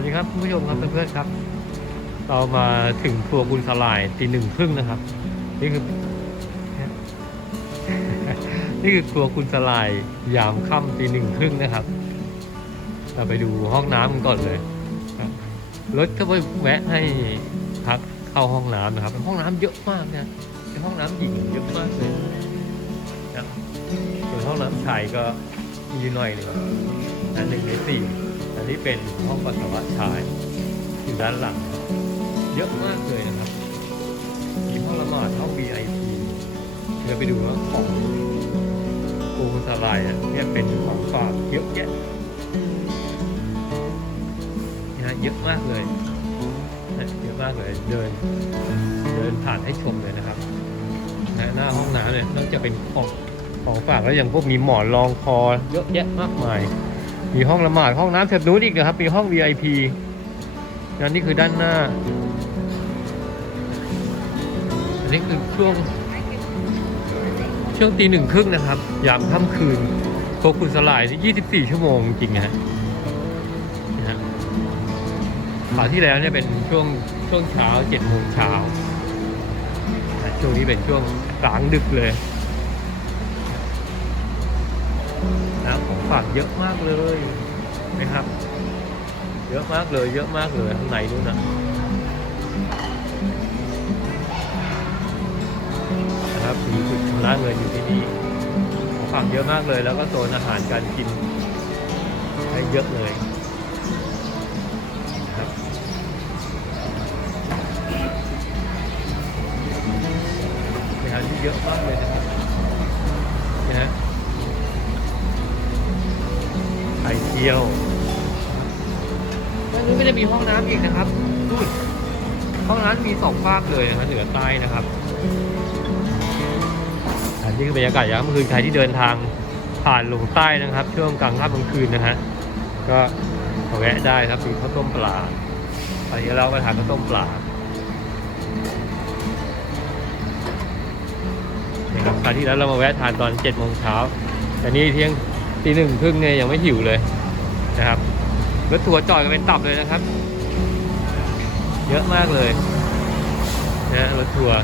นี่ครับคุณผู้ชมครับเพื่อนๆครับ เรามาถึงครัวคุณสลายตีหนึ่งครึ่งนะครับ นี่คือ นี่คือครัวคุณสลายยามค่ำตีหนึ่งครึ่งนะครับ เราไปดูห้องน้ำกันก่อนเลยรถก็ไปแวะให้พักเข้าห้องน้ำนะครับ ห้องน้ำเยอะมากนะเป็นห้องน้ำหญิงเยอะมากเลยนะส่วนห้องน้ำชายก็มีหน่อยหนึ่งอันหนึ่งในสี่ อันนี้เป็นห้องปัสสาวะชายอยู่ด้านหลัง เยอะมากเลยนะครับ มีห้องละหมาดห้อง VIP เดี๋ยวไปดูว่าของปูสลายเนี่ยเป็นของฝากเยอะแยะนะฮะเยอะมากเลยเยอะมากเลยเดิน เดินผ่านให้ชมเลยนะครับนะหน้าห้องน้ำเนี่ยนอกจากเป็นของของฝากแล้วยังพวกมีหมอนรองคอเยอะแยะมากมาย มีห้องละหมาดห้องน้ำแถบนู้นอีกนะครับ มีห้อง VIP นั่นนี่คือด้านหน้า อันนี้คือช่วง ช่วงตีหนึ่งครึ่งนะครับ ยามค่ำคืนโคกุสลายที่ 24 ชั่วโมงจริงนะฮะคราวที่แล้วเนี่ยเป็นช่วงช่วงเช้า7โมงเช้าช่วงนี้เป็นช่วงกลางดึกเลย นะของฝากเยอะมากเลยนะครับ เยอะมากเลย เยอะมากเลยข้างในนู่นนะนะครับมีจุดชำระเงินอยู่ที่นี่ของฝากเยอะมากเลย แล้วก็โซนอาหารการกินให้เยอะเลยนะครับเป็นอาหารที่เยอะมากเลยนะครับ เจียวด้านนู้นก็จะมีห้องน้ำอีกนะครับนู่นห้องน้ำมีสองฝากเลยนะครับเหนือใต้นะครับอันนี้คือบรรยากาศยามค่ำคืนใครที่เดินทางผ่านลงใต้นะครับ ช่วงกลางค่ำกลางคืนนะฮะก็มาแวะได้ครับมีข้าวต้มปลาตอนนี้เราก็ทานข้าวต้มปลาครับคราวที่แล้วเรามาแวะทานตอนเจ็ดโมงเช้าแต่นี่เที่ยงตีหนึ่งครึ่งเนี่ยยังไม่หิวเลย นะครับรถทัวร์จอดกันเป็นตับเลยนะครับ เยอะมากเลยนะรถทัวร์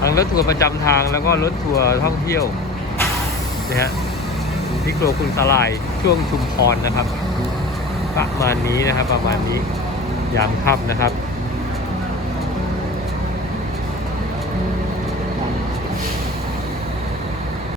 ทั้งรถทัวร์ประจำทางแล้วก็รถทัวร์ท่องเที่ยวนะฮะที่ครัวคุณสลายช่วงชุมพรนะครับ ประมาณนี้นะครับ ประมาณนี้ยามค่ำนะครับ